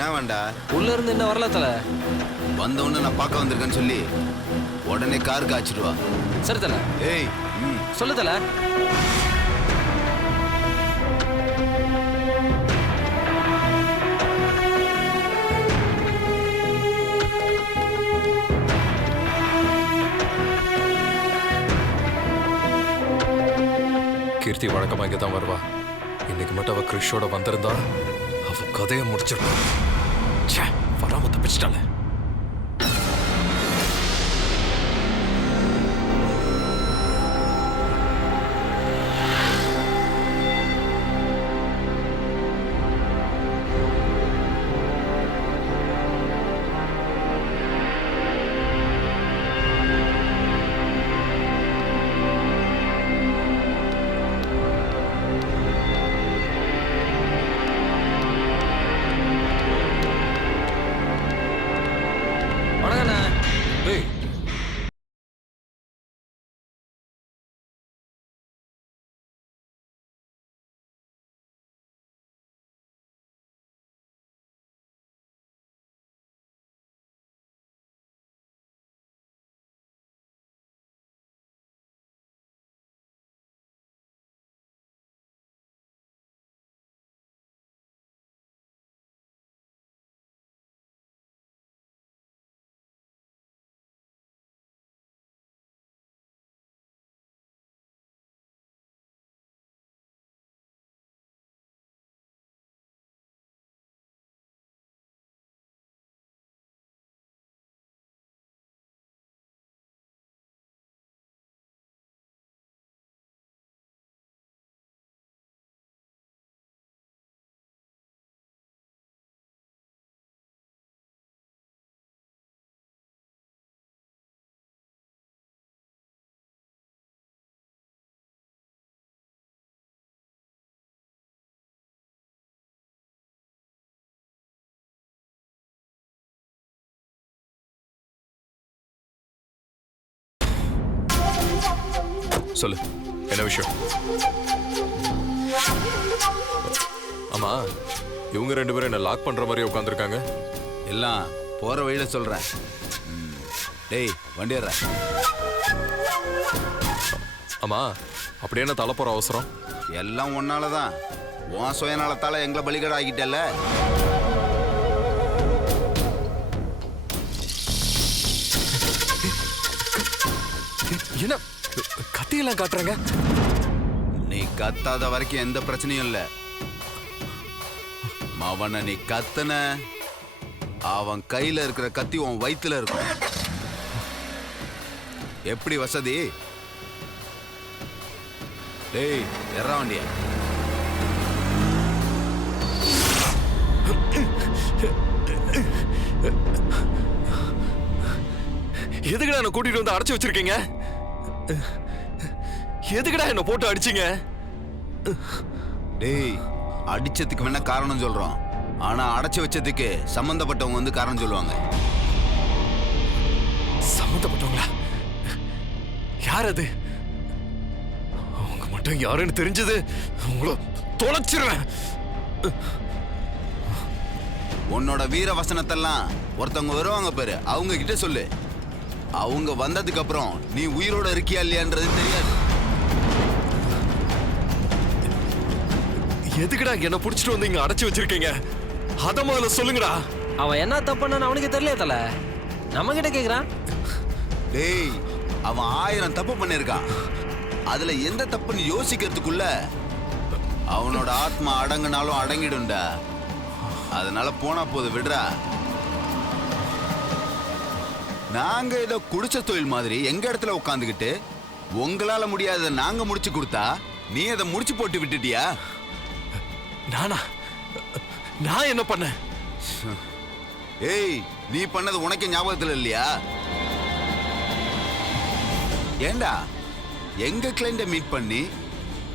என்ன வேண்டா? உள்ள இருந்து என்ன வரல தல. வந்த உடனே நான் பார்க்க வந்திருக்கேன்னு சொல்லி உடனே காருக்கு ஆச்சிடுவா. சரி தல. ஏய் சொல்லு தல. கீர்த்தி வழக்கமாக இங்கே தான் வருவா. இன்னைக்கு மட்டும் அவ கிறிஷோட வந்திருந்தா அவ கதையை முடிச்சிடணும். வராம தப்பிச்சிட்டால. சொல்லு, என்ன விஷயம்? ஆமா, இவங்க ரெண்டு பேரும் என்ன லாக் பண்ற மாதிரி உட்காந்துருக்காங்க. எல்லாம் போற வழியில சொல்றேன். டேய் வண்டி ஏற. ஆமா, அப்படியே என்ன தலை போற அவசரம்? எல்லாம் ஒன்னாலதான். உன் சுயநலத்தால எங்களை பலிகடை ஆகிட்டல. என்ன கத்தியெல்லாம் காட்டுறாங்க? நீ கத்தாத வரைக்கும் எந்த பிரச்சனையும் இல்ல. அவனை நீ கத்தன, அவன் கையில இருக்கிற கத்தி உன் வயித்துல இருக்கும். எப்படி வசதி? டேய் எறா வண்டிய. எதுக்குடா என்ன கூட்டிட்டு வந்து அடைச்சு வச்சிருக்கீங்க? எதுக்குடா என்ன போட்டு அடிச்சீங்க? டேய் அடிச்சதுக்கு வேணா காரணம் சொல்றோம். ஆனா அடைச்சு வச்சதுக்கு சம்பந்தப்பட்டவங்க வந்து காரணம் சொல்லுவாங்க. சம்பந்தப்பட்டவங்களா? யார் அது? அவங்க மட்டும் யாருன்னு தெரிஞ்சது உங்களை தொலைச்சிருவேன். உன்னோட வீர வசனத்தெல்லாம் ஒருத்தவங்க வருவாங்க பாரு, அவங்க கிட்ட சொல்லு. அவங்க வந்ததுக்கு அப்புறம் நீ உயிரோட இருக்கியா இல்லையான்றது தெரியாது. எதுக்குடா என்ன புடிச்சிட்டு வந்து இங்க அடைச்சு வச்சிருக்கீங்க? அத முதல்ல சொல்லுங்கடா. அவன் என்ன தப்புன்னு அவனுக்கு தெரியல தல. நம்ம கிட்ட கேக்குறான். டேய் அவன் 1000 தப்பு பண்ணிருக்கான். அதுல எந்த தப்புன்னு யோசிக்கிறதுக்குள்ள அவனோட ஆத்மா அடங்குனாலும் அடங்கிடும்டா. அதனால போனா போது விடுறா. நாங்க ஏதோ குடிச்ச தொழில் மாதிரி எங்க இடத்துல உட்காந்துக்கிட்டு உங்களால முடியாத நாங்க முடிச்சு கொடுத்தா நீ அதை முடிச்சு போட்டு விட்டுட்டியா? நானா? நான் என்ன பண்ண? ஏய் நீ பண்ணது உனக்கு ஞாபகத்துல இல்லையா? ஏண்டா எங்க கிளைண்ட மீட் பண்ணி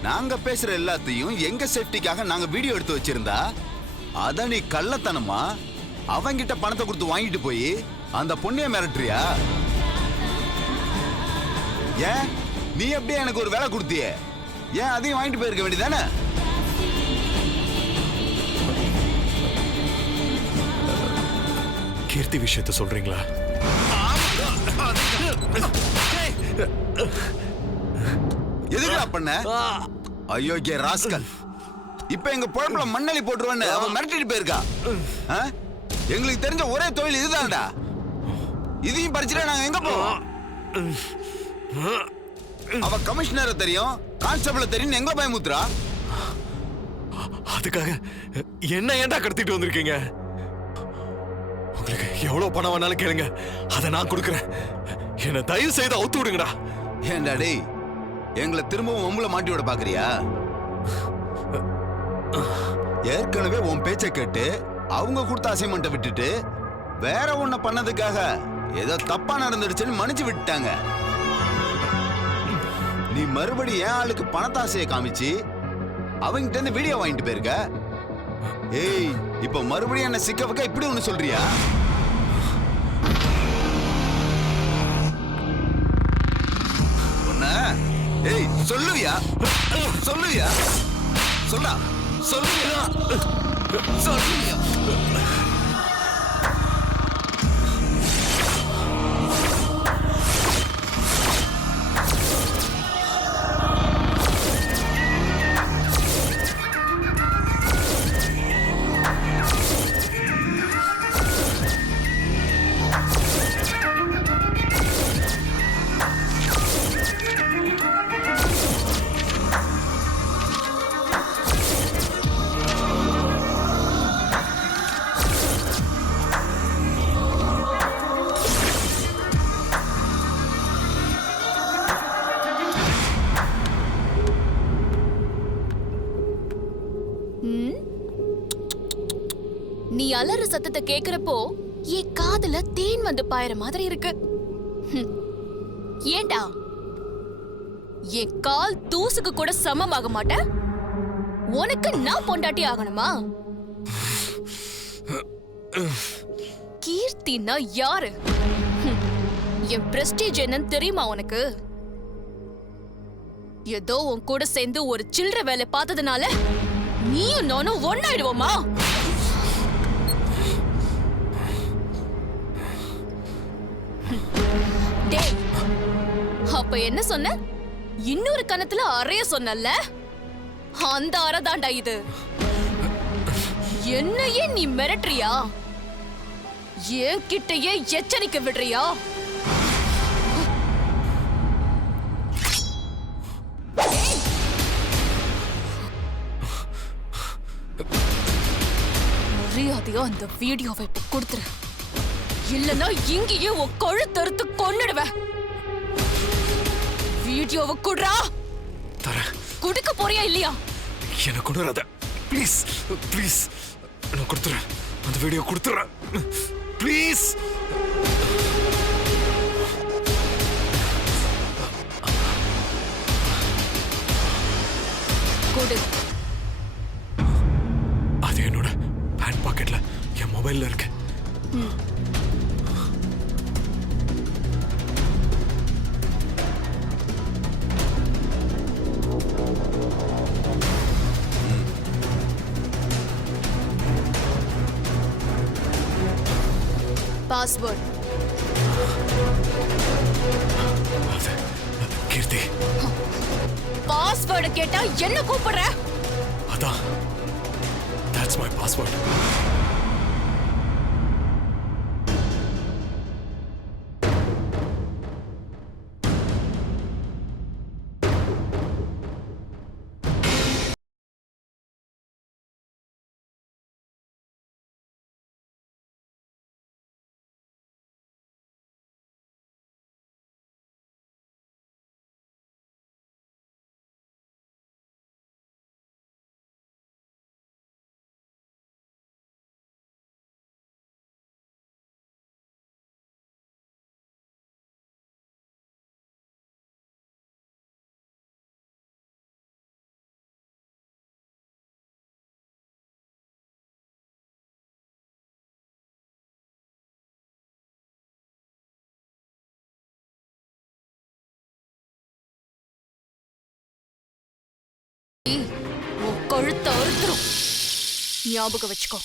நாங்க பேசுற எல்லாத்தையும் எங்க சேஃப்டிக்காக நாங்க வீடியோ எடுத்து வச்சிருந்தா அத நீ கள்ளத்தனமா அவங்கிட்ட பணத்தை கொடுத்து வாங்கிட்டு போய் அந்த பொண்ணைய மிரட்டுறியா? ஏன் நீ அப்படியே எனக்கு ஒரு வேலை கொடுத்தியே, ஏன் அதையும் வாங்கிட்டு போயிருக்க வேண்டியதானே? கீர்த்தி விஷயத்த சொல்றீங்களா? எதுக்குடா பண்ண? அயோக்கிய ராஸ்கல். இப்ப எங்க பொழப்புல மண்ணலி போட்டுருவான்னு அவன் மிரட்டிட்டு போயிருக்கா. எங்களுக்கு தெரிஞ்ச ஒரே தொழில் இதுதான்டா. இதையும் பறிச்சுட்டா நாங்க எங்க போவோம்? அவ கமிஷனரை தெரியும், கான்ஸ்டபிள தெரியும், எங்க பயமுத்துறா? அதுக்காக என்ன ஏன்டா கடத்திட்டு வந்திருக்கீங்க? உங்களுக்கு எவ்வளவு பணம் வேணாலும் கேளுங்க, அதை நான் கொடுக்குறேன். என்ன தயவு செய்து அவுத்து விடுங்கடா. ஏன்டா டேய், எங்களை திரும்பவும் உங்களை மாட்டி விட பாக்குறியா? ஏற்கனவே உன் பேச்சை கேட்டு அவங்க கொடுத்த அசைன்மெண்ட்டை விட்டுட்டு வேற ஒண்ண பண்ணதுக்காக ஏதோ தப்பா நடந்துடுச்சுன்னு மன்னிச்சு விட்டுட்டாங்க. நீ மறுபடியும் என் ஆளுக்கு பணத்தாசையை காமிச்சு அவங்கிட்ட இருந்து வீடியோ வாங்கிட்டு போயிருக்க. ஏய், இப்ப மறுபடியும் என்ன சிக்க வைக்க இப்படி ஒண்ணு சொல்றியா? ஏய், சொல்லுவியா? சொல்லுவியா? சொல்லா, சொல்லுவியா? சொல்லுவியா? நீ அலற சத்தத்தை கேக்குறப்போ என் காதுல தேன் வந்து பாயிற மாதிரி இருக்கு. ஏண்டா என் கால் தூசுக்கு கூட சமமாக மாட்ட? உனக்கு நான் பொண்டாட்டி ஆகணுமா? கீர்த்தினா யாரு? என் பிரஸ்டீஜ் என்னன்னு தெரியுமா உனக்கு? ஏதோ உன் கூட சேர்ந்து ஒரு சில்லற வேலை பார்த்ததுனால நீயும் நானும் ஒன்னாயிடுவோமா? டேய், அப்ப என்ன சொன்ன? இன்னொரு கணத்துல அறைய சொன்னல, அந்த அறைதாண்டா இது. என்னையே நீ மிரட்டுறியா? என்கிட்டயே எச்சரிக்கை விடுறியா? மரியாதையா அந்த வீடியோவை இப்ப கொடுத்துரு, இல்லன்னா இங்கேயே உன் கழுத்தறுத்து கொன்னுடுவேன். வீடியோவை குடுறா. குடுக்க போறியா இல்லையா? என்ன கொடுறாத, ப்ளீஸ் ப்ளீஸ். நான் கொடுத்துறேன், அந்த வீடியோ கொடுத்துறேன், ப்ளீஸ். கொடு. அது என்னோட பேண்ட் பாக்கெட்ல என் மொபைல்ல இருக்கு. பாஸ்வேர்ட். கீர்த்தி, பாஸ்வேர்டு கேட்டா என்ன கூப்பிடுற? அதான், that's my password. உன் கழுத்தை அறுத்துரும், ஞாபகம் வச்சுக்கோ.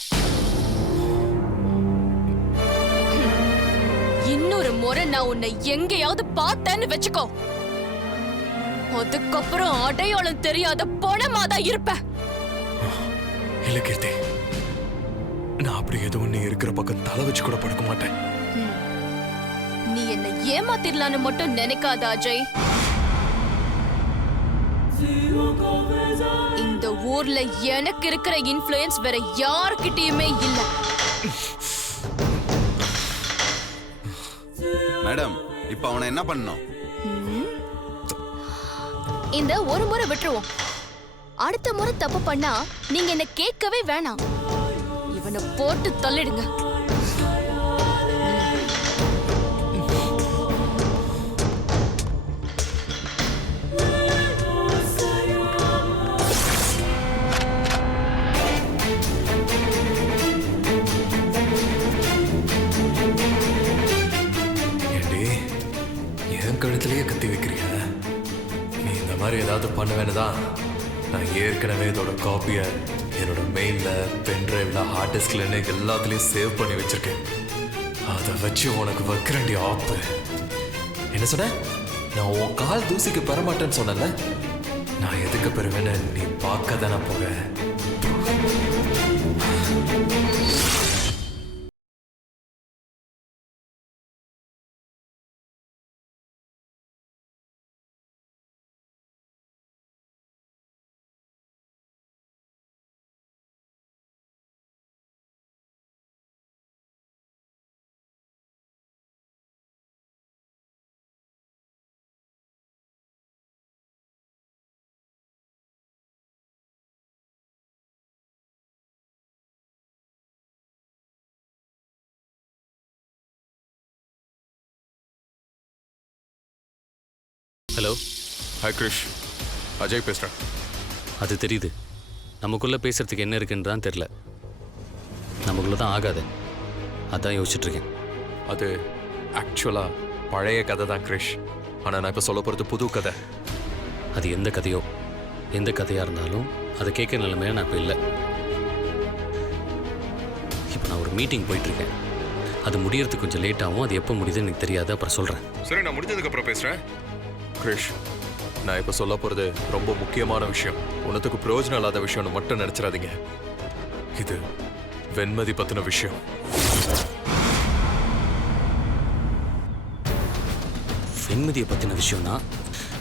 முறை நான் உன்னை எங்கேயாவது பார்த்தேன்னு வெச்சுக்கோ, அதுக்கப்புறம் அடையாளம் தெரியாத பணமாதான் இருப்ப. இல்ல கீர்த்தி, நான் அப்படி எதுவும் நீ இருக்கிற பக்கம் தலை வச்சு கூட படுக்க மாட்டேன். நீ என்ன ஏமாத்திடலான்னு மட்டும் நினைக்காத அஜய். இந்த ஊர்ல எனக்கு இருக்கிற இன்ஃப்ளூயன்ஸ் வேற யார்கிட்டயுமே இல்ல. மேடம், இப்ப அவனை என்ன பண்ணணும்? இந்த ஒரு முறை விட்டுருவோம். அடுத்த முறை தப்பு பண்ணா நீங்க என்ன கேட்கவே வேணாம். இவனை போட்டு தள்ளிடுங்க. கழுத்திலேயே கத்தி வைக்கிறிய. நீ இந்த மாதிரி ஏதாவது பண்ணுவேன்னுதான் நான் ஏற்கனவே இதோட காப்பியை என்னோட மெயில்ல, பென்ட்ரைவ்ல, ஹார்ட் டிஸ்க்ல எல்லாத்துலயும் சேவ் பண்ணி வச்சிருக்கேன். அதை வச்சு உனக்கு வைக்கிறண்டி ஆப்பு. என்ன சொன்ன? நான் உன் கால் தூசிக்கு பெறமாட்டேன்னு சொன்னல. நான் எதுக்கு பெறுவேன்னு நீ பார்க்க தானே போக. ஹலோ. ஹாய் கிரிஷ், அஜய் பேசுகிறேன். அது தெரியுது. நமக்குள்ளே பேசுறதுக்கு என்ன இருக்குன்னு தான் தெரில. நமக்குள்ளே தான் ஆகாது. அதான் யோசிச்சுட்ருக்கேன். அது ஆக்சுவலாக பழைய கதை தான் கிரிஷ். ஆனால் நான் இப்போ சொல்ல போகிறது புது கதை. அது எந்த கதையோ, எந்த கதையாக இருந்தாலும் அதை கேட்குற நிலைமையாக நான் இப்போ இல்லை. இப்போ நான் ஒரு மீட்டிங் போயிட்டுருக்கேன். அது முடியறதுக்கு கொஞ்சம் லேட் ஆகும். அது எப்போ முடியுதுன்னு எனக்கு தெரியாது. அப்புறம் சொல்கிறேன். சரி, நான் முடிஞ்சதுக்கப்புறம் பேசுகிறேன். கிரிஷ், நான் இப்போ சொல்ல போகிறது ரொம்ப முக்கியமான விஷயம். உனக்கு பிரயோஜனம் இல்லாத விஷயம்னு மட்டும் நினச்சிடாதீங்க. இது வெண்மதி பற்றின விஷயம். வெண்மதியை பற்றின விஷயம்னா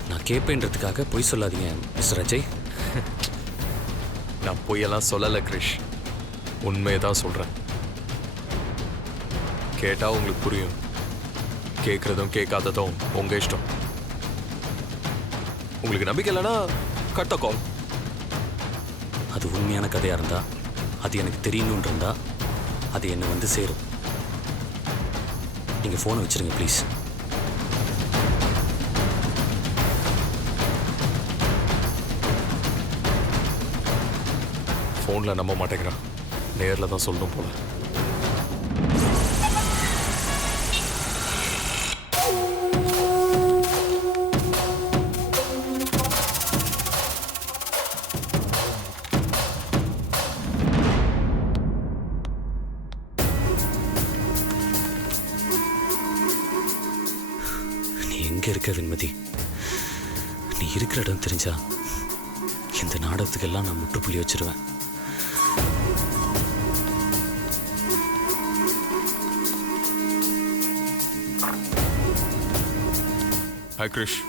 நான் கேட்பேன்றதுக்காக பொய் சொல்லாதீங்க மிஸ்டர் அஜய். நான் பொய்யெல்லாம் சொல்லலை கிரிஷ், உண்மையை தான் சொல்கிறேன். கேட்டால் உங்களுக்கு புரியும். கேட்குறதும் கேட்காததும் உங்கள் இஷ்டம். உங்களுக்கு நம்பிக்கை இல்லைன்னா கட்ட கால். அது உண்மையான கதையாக இருந்தால், அது எனக்கு தெரியணுன்னு இருந்தால், அது என்னை வந்து சேரும். நீங்கள் ஃபோனை வச்சுருங்க ப்ளீஸ். ஃபோனில் நம்ப மாட்டேங்கிறான். நேரில் தான் சொல்லணும் போல. எங்கே இருக்க வெண்மதி? நீ இருக்கிற இடம் தெரிஞ்சா இந்த நாடகத்துக்கெல்லாம் நான் முற்றுப்புள்ளி வச்சிருவேன். ஹாய் கிரிஷ்.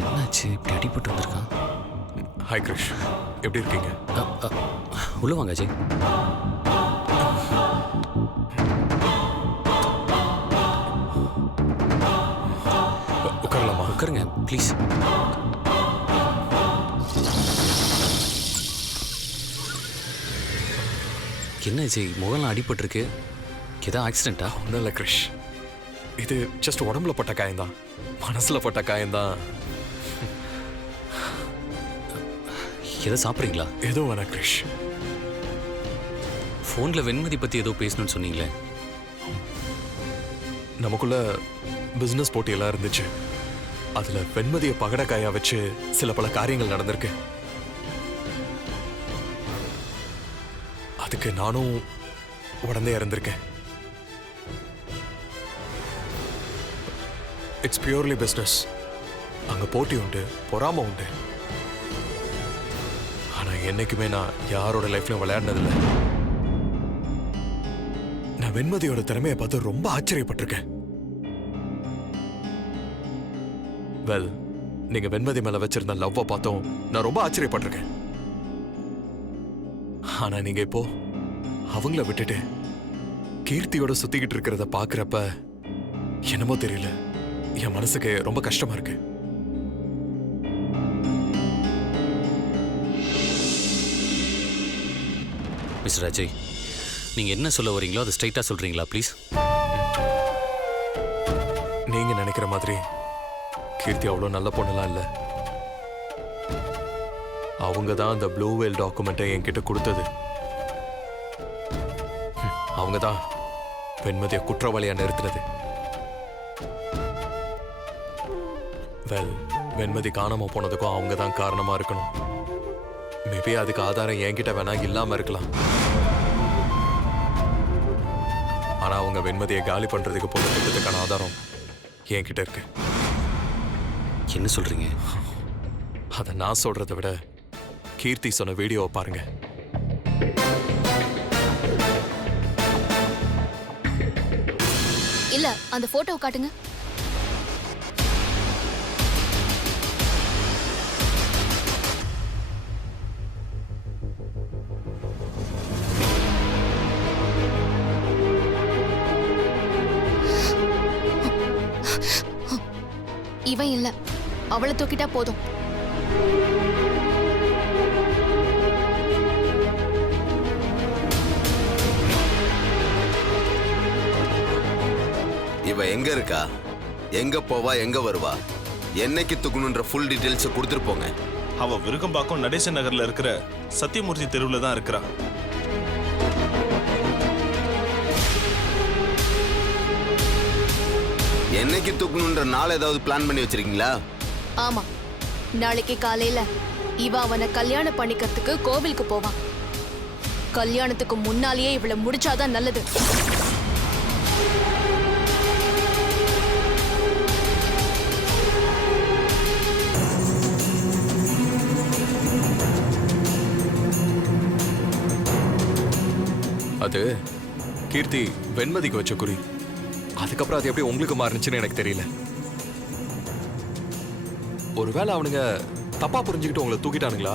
என்னாச்சு இப்படி அடிபட்டு வந்திருக்கான்? ஹாய் கிரிஷ், எப்படி இருக்கீங்க? உள்ள வாங்க அஜய். உட்காரலாமா? உட்காருங்க ப்ளீஸ். என்ன அஜய், முகம்லாம் அடிபட்டிருக்கு. ஏதோ ஆக்சிடென்ட்டா? ஒன்றும் இல்லை கிரிஷ், இது ஜஸ்ட் உடம்புல பட்ட காயம்தான். மனசில் பட்ட காயம்தான். எதை சாப்பிட்றீங்களா? ஏதோ வேணா கிரிஷ். ஃபோனில் வெண்மதி பற்றி ஏதோ பேசணும்னு சொன்னீங்களே. நமக்குள்ள பிஸ்னஸ் போட்டியெல்லாம் இருந்துச்சு. அதில் வெண்மதியை பகடக்காயா வச்சு சில பல காரியங்கள் நடந்திருக்கு. அதுக்கு நானும் உடனே இறந்திருக்கேன். It's purely business. அங்க போட்டி உண்டு, பொறாம உண்டு. ஆனா என்னைக்குமே நான் யாரோட லைஃப்லயும் விளையாடினதில்லை. நான் வெண்மதியோட திறமையை பார்த்து ரொம்ப ஆச்சரியப்பட்டிருக்கேன். வெல், நீங்க வெண்மதி மேல வச்சிருந்த லவ்வை பார்த்தோம் நான் ரொம்ப ஆச்சரியப்பட்டிருக்கேன். ஆனா நீங்க இப்போ அவங்கள விட்டுட்டு கீர்த்தியோட சுத்திக்கிட்டு இருக்கிறத பாக்குறப்ப என்னமோ தெரியல, என் மனசுக்கு ரொம்ப கஷ்டமா இருக்கு. மிஸ்டர் அஜய், நீங்கள் என்ன சொல்ல வரீங்களோ அதை ஸ்ட்ரைட்டாக சொல்கிறீங்களா ப்ளீஸ்? நீங்க நினைக்கிற மாதிரி கீர்த்தி அவ்வளோ நல்ல பொண்ணெல்லாம் இல்லை. அவங்க தான் அந்த ப்ளூ வேல் டாக்குமெண்ட்டை என்கிட்ட கொடுத்தது. அவங்க தான் வெண்மதியை குற்றவாளியா நிறுத்தினது. வெல், வெண்மதி காணாம போனதுக்கும் அவங்க தான் காரணமா இருக்கணும். மேபி அதுக்கு ஆதாரம் என்கிட்ட வேணா இல்லாம இருக்கலாம். ஆனா அவங்க வெண்மதியை காலி பண்றதுக்கு போன திட்டத்துக்கான ஆதாரம் என்கிட்ட இருக்கு. என்ன சொல்கிறீங்க? அதை நான் சொல்றதை விட கீர்த்தி சொன்ன வீடியோவை பாருங்க. இல்ல அந்த போட்டோவை காட்டுங்க. இவன் இல்ல, அவளை தூக்கிட்டா போதும். இவ எங்க இருக்கா, எங்க போவா, எங்க வருவா, என்னைக்கு தூக்கணுன்ற ஃபுல் டீடைல்ஸ் கொடுத்துட்டு போங்க. அவ விருகம்பாக்கம் நடேசன் நகர்ல இருக்கிற சத்தியமூர்த்தி தெருவுல தான் இருக்கிறா. என்னைக்கு தூக்கணுன்ற நாள் ஏதாவது பிளான் பண்ணி வச்சிருக்கீங்களா? ஆமா, நாளைக்கு காலையில இவ அவனை கல்யாணம் பண்ணிக்கிறதுக்கு கோவிலுக்கு போவான். கல்யாணத்துக்கு முன்னாலேயே இவளை முடிச்சாதான் நல்லது. அது கீர்த்தி வெண்மதிக்கு வச்ச குறி. அதுக்கப்புறம் அது எப்படி உங்களுக்கு மாறுச்சுன்னு எனக்கு தெரியல. ஒருவேளை அவனுங்க தப்பா புரிஞ்சுக்கிட்டு உங்களை தூக்கிட்டானுங்களா,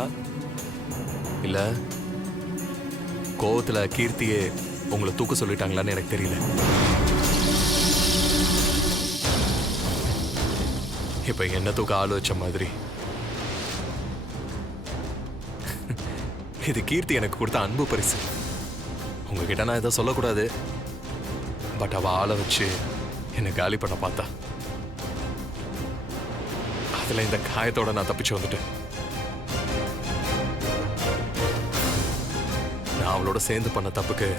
இல்ல கோவத்துல கீர்த்தியே உங்களை தூக்க சொல்லிட்டாங்களான்னு எனக்கு தெரியல. இப்ப என்ன தூக்க ஆள் வச்ச மாதிரி. இது கீர்த்தி எனக்கு கொடுத்த அன்பு பரிசு. உங்ககிட்ட நான் எதை சொல்லக்கூடாது, பட் அவ ஆளை வச்சு என்னை காலி பண்ண பார்த்தா. அதுல இந்த காயத்தோட நான் தப்பிச்சு வந்துட்டேன். நான் அவளோட சேர்ந்து பண்ண தப்புக்கு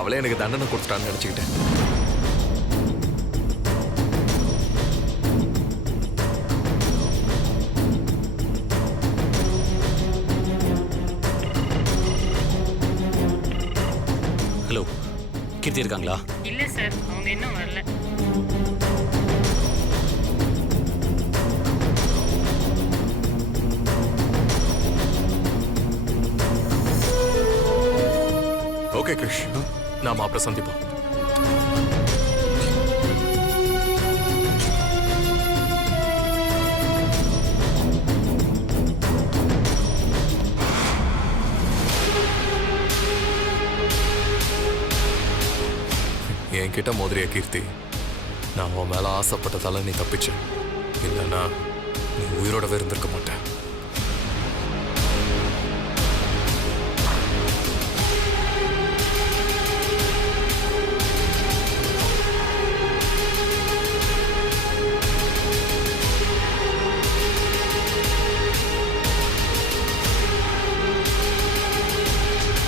அவளே எனக்கு தண்டனை கொடுத்துட்டான்னு நினைச்சுக்கிட்டேன். ஹலோ, கீர்த்தி இருக்காங்களா? இல்ல சார், அவங்க இன்னும் வரல. ஓகே கிருஷ், நாம அப்புறம் சந்திப்போம். என்கிட்ட மோதிரிய கீர்த்தி, நான் உன் மேல ஆசைப்பட்டதால நீ தப்பிச்ச. இல்லைன்னா நீ உயிரோடவே இருந்திருக்க